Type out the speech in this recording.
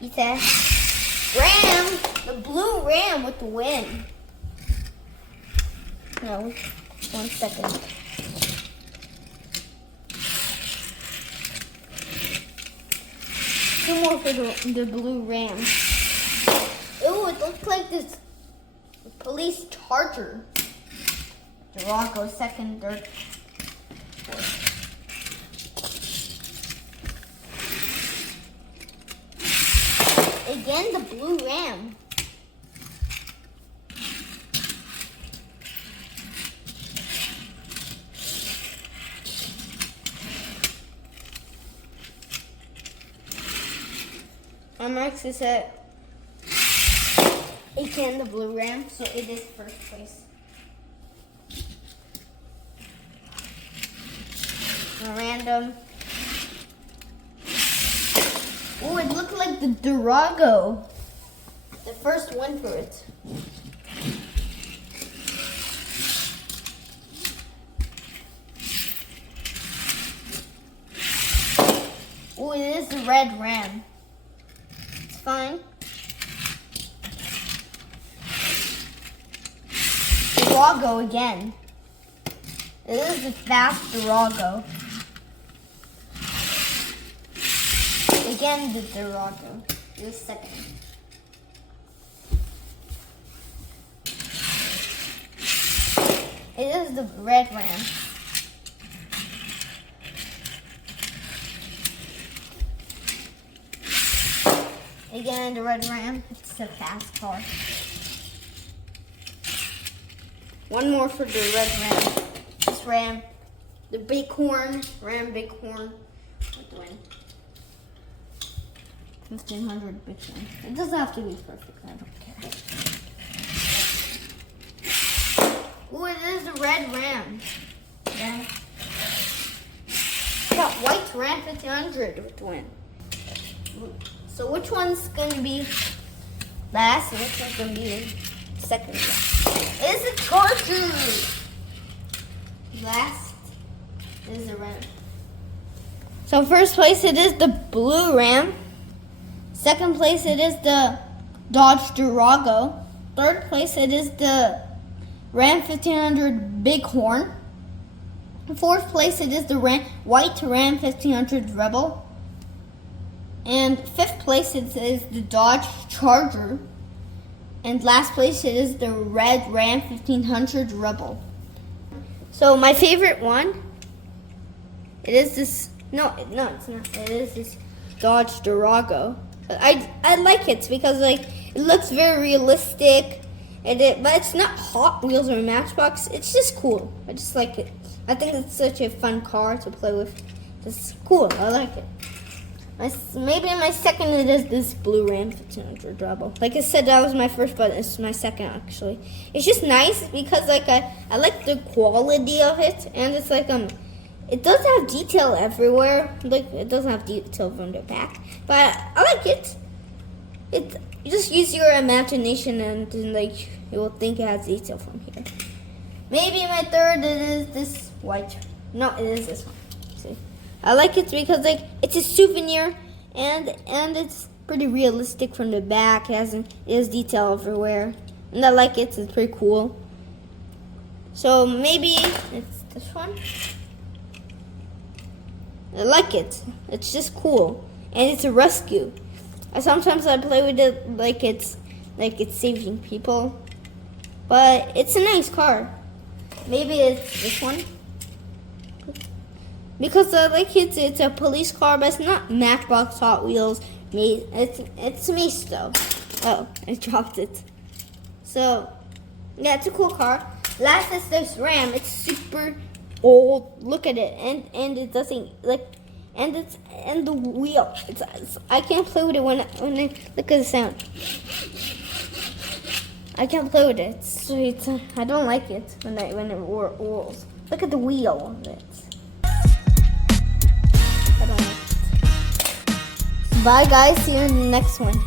It's a ram, the blue ram with the win. No, 1 second. Two more for the blue ram. Ew, it looks like this police charger. Durago, second, third, fourth. Again, the blue ram. Marks is at again the blue ram, so it is first place. Random. Oh, it looked like the Durago. The first one for it. Oh, it is the red ram. It's fine. Durago again. It is the fast Durago. Again, the Durago. The second. It is the red ram. Again, the red ram. It's a fast car. One more for the red ram. This ram. The bighorn. Ram bighorn. With the win. 1500 bighorn. It doesn't have to be perfect. I don't care. Oh, it is the red ram. Yeah. Got white ram 1500 with the win. So which one's going to be last and which one's going to be second? It's a charger. Last is the ram. So first place it is the blue ram. Second place it is the Dodge Durago. Third place it is the Ram 1500 Bighorn. Fourth place it is the white Ram 1500 Rebel. And fifth place it is the Dodge Charger. And last place it is the red Ram 1500 Rebel. So my favorite one, it is this, no it's not. It is this Dodge Durago. I like it because like it looks very realistic, but it's not Hot Wheels or Matchbox. It's just cool. I just like it. I think it's such a fun car to play with. It's cool. I like it. Maybe my second it is this blue Ram 1500 Rebel. Like I said, that was my first, but it's my second actually. It's just nice because like I like the quality of it, and it's like it does have detail everywhere. Like it doesn't have detail from the back, but I like it. You just use your imagination and like you will think it has detail from here. Maybe my third it is this white. No, it is this one. See, I like it because like it's a souvenir and it's pretty realistic from the back. It has detail everywhere, and I like it. It's pretty cool. So maybe it's this one. I like it. It's just cool, and it's a rescue. Sometimes I play with it like it's saving people, but it's a nice car. Maybe it's this one because I like it. It's a police car, but it's not Matchbox, Hot Wheels. It's Mace though. Oh, I dropped it. So yeah, it's a cool car. Last is this Ram. It's super old. Look at it, and it doesn't like, and the wheel. I can't play with it when I look at the sound. I can't play with it. I don't like it when it whirls. Look at the wheel on it. I don't like it. Bye guys. See you in the next one.